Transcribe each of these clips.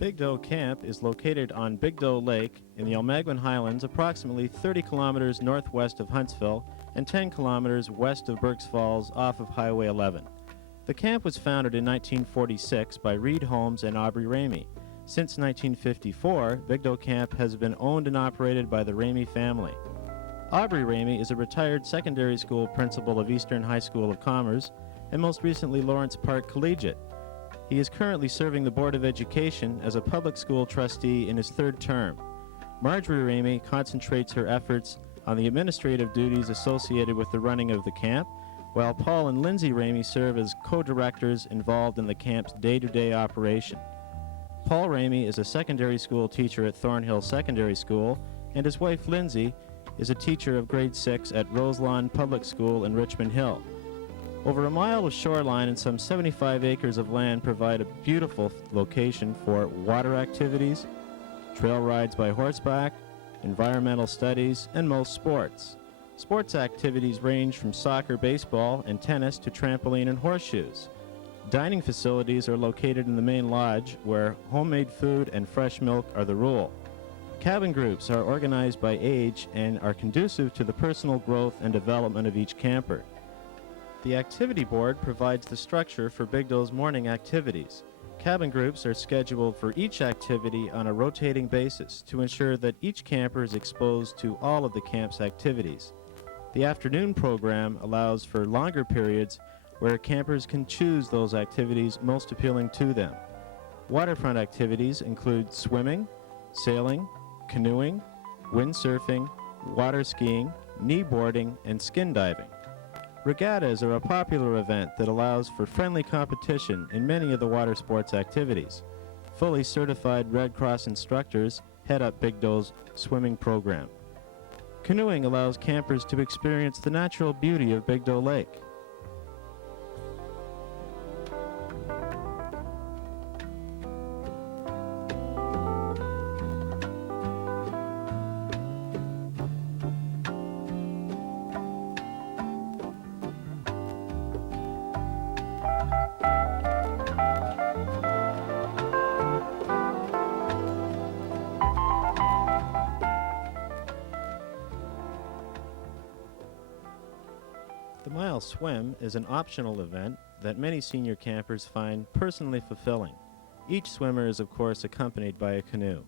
Big Doe Camp is located on Big Doe Lake in the Almaguin Highlands, approximately 30 kilometers northwest of Huntsville and 10 kilometers west of Burk's Falls off of Highway 11. The camp was founded in 1946 by Reed Holmes and Aubrey Rhamey. Since 1954, Big Doe Camp has been owned and operated by the Rhamey family. Aubrey Rhamey is a retired secondary school principal of Eastern High School of Commerce and most recently Lawrence Park Collegiate. He is currently serving the Board of Education as a public school trustee in his third term. Marjorie Rhamey concentrates her efforts on the administrative duties associated with the running of the camp, while Paul and Lindsay Rhamey serve as co-directors involved in the camp's day-to-day operation. Paul Rhamey is a secondary school teacher at Thornhill Secondary School, and his wife Lindsay is a teacher of grade 6 at Roselawn Public School in Richmond Hill. Over a mile of shoreline and some 75 acres of land provide a beautiful location for water activities, trail rides by horseback, environmental studies, and most sports. Sports activities range from soccer, baseball, and tennis to trampoline and horseshoes. Dining facilities are located in the main lodge, where homemade food and fresh milk are the rule. Cabin groups are organized by age and are conducive to the personal growth and development of each camper. The activity board provides the structure for Big Doe's morning activities. Cabin groups are scheduled for each activity on a rotating basis to ensure that each camper is exposed to all of the camp's activities. The afternoon program allows for longer periods where campers can choose those activities most appealing to them. Waterfront activities include swimming, sailing, canoeing, windsurfing, water skiing, kneeboarding, and skin diving. Regattas are a popular event that allows for friendly competition in many of the water sports activities. Fully certified Red Cross instructors head up Big Doe's swimming program. Canoeing allows campers to experience the natural beauty of Big Doe Lake. The mile swim is an optional event that many senior campers find personally fulfilling. Each swimmer is, of course, accompanied by a canoe.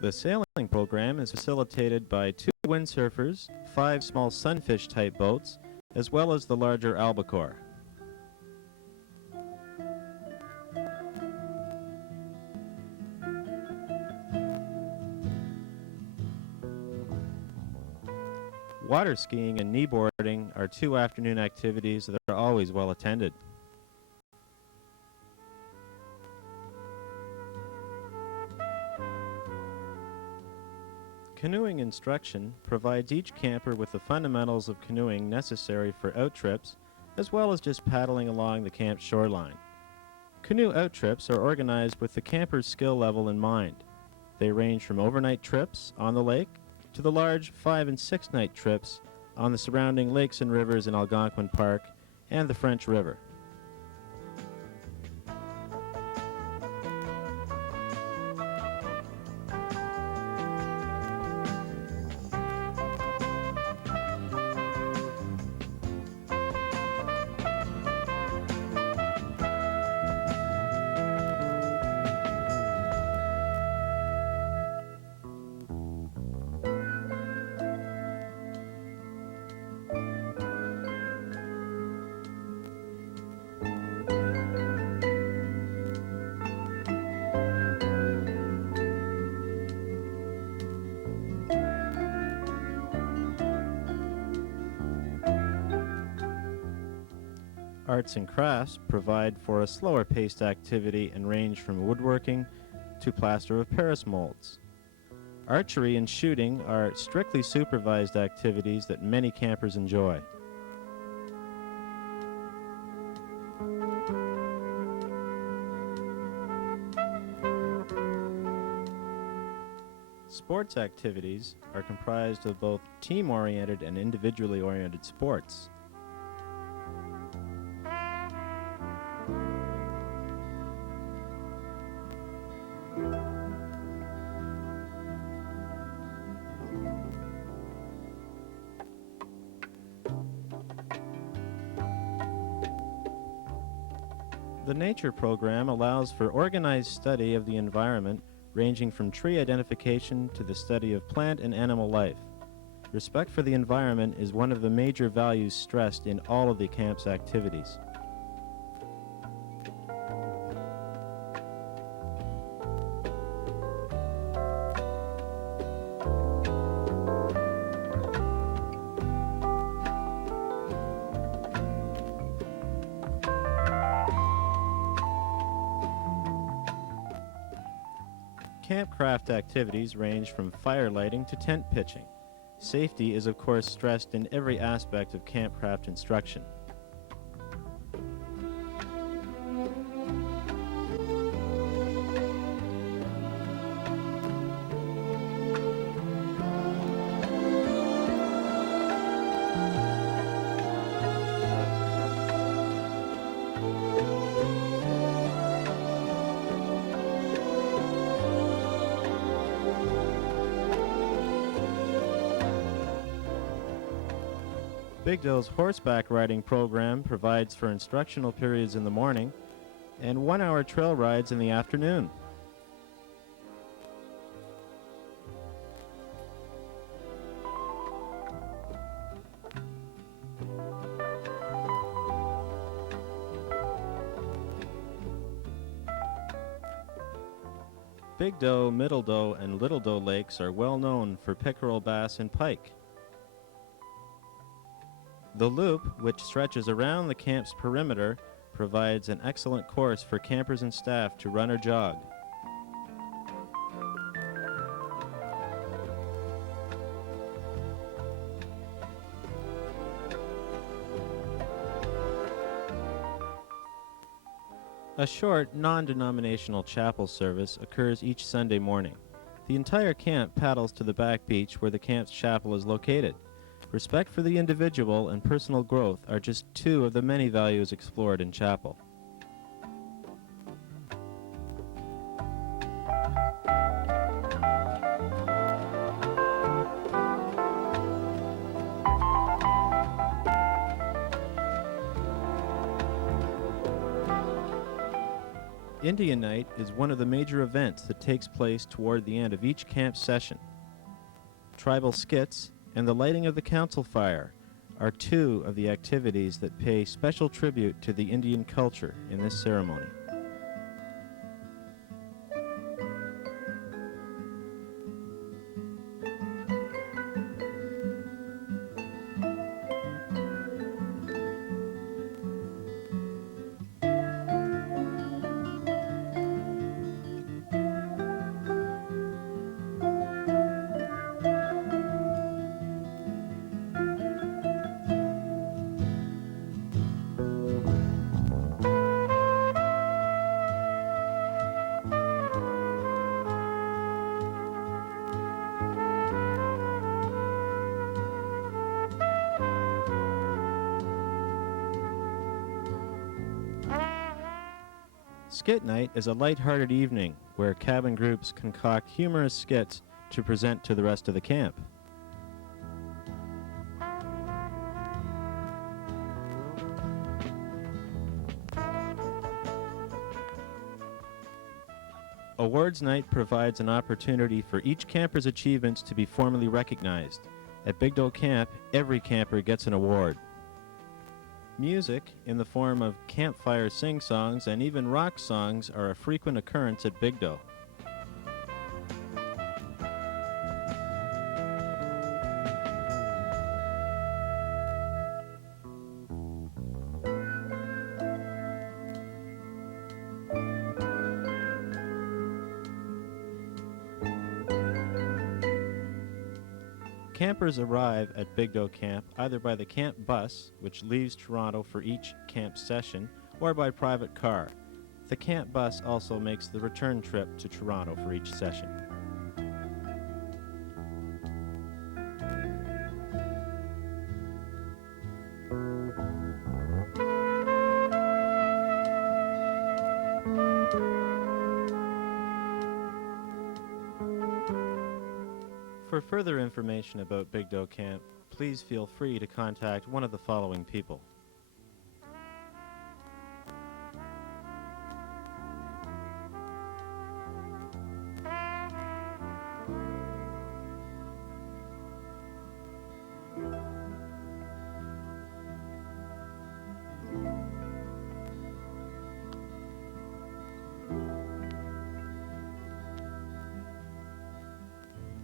The sailing program is facilitated by 2 windsurfers, 5 small sunfish-type boats, as well as the larger albacore. Water skiing and kneeboarding are 2 afternoon activities that are always well attended. Canoeing instruction provides each camper with the fundamentals of canoeing necessary for out trips, as well as just paddling along the camp's shoreline. Canoe out trips are organized with the camper's skill level in mind. They range from overnight trips on the lake to the large 5- and 6-night trips on the surrounding lakes and rivers in Algonquin Park and the French River. Arts and crafts provide for a slower-paced activity and range from woodworking to plaster of Paris molds. Archery and shooting are strictly supervised activities that many campers enjoy. Sports activities are comprised of both team-oriented and individually oriented sports. The nature program allows for organized study of the environment, ranging from tree identification to the study of plant and animal life. Respect for the environment is one of the major values stressed in all of the camp's activities. Campcraft activities range from fire lighting to tent pitching. Safety is of course stressed in every aspect of campcraft instruction. Big Doe's horseback riding program provides for instructional periods in the morning and 1-hour trail rides in the afternoon. Big Doe, Middle Doe, and Little Doe Lakes are well known for pickerel, bass, and pike. The loop, which stretches around the camp's perimeter, provides an excellent course for campers and staff to run or jog. A short, non-denominational chapel service occurs each Sunday morning. The entire camp paddles to the back beach where the camp's chapel is located. Respect for the individual and personal growth are just two of the many values explored in chapel. Indian Night is one of the major events that takes place toward the end of each camp session. Tribal skits and the lighting of the council fire are two of the activities that pay special tribute to the Indian culture in this ceremony. Skit Night is a light-hearted evening where cabin groups concoct humorous skits to present to the rest of the camp. Awards Night provides an opportunity for each camper's achievements to be formally recognized. At Big Doe Camp, every camper gets an award. Music, in the form of campfire sing-songs and even rock songs, are a frequent occurrence at Big Doe. Campers arrive at Big Doe Camp either by the camp bus, which leaves Toronto for each camp session, or by private car. The camp bus also makes the return trip to Toronto for each session. For further information about Big Doe Camp, please feel free to contact one of the following people.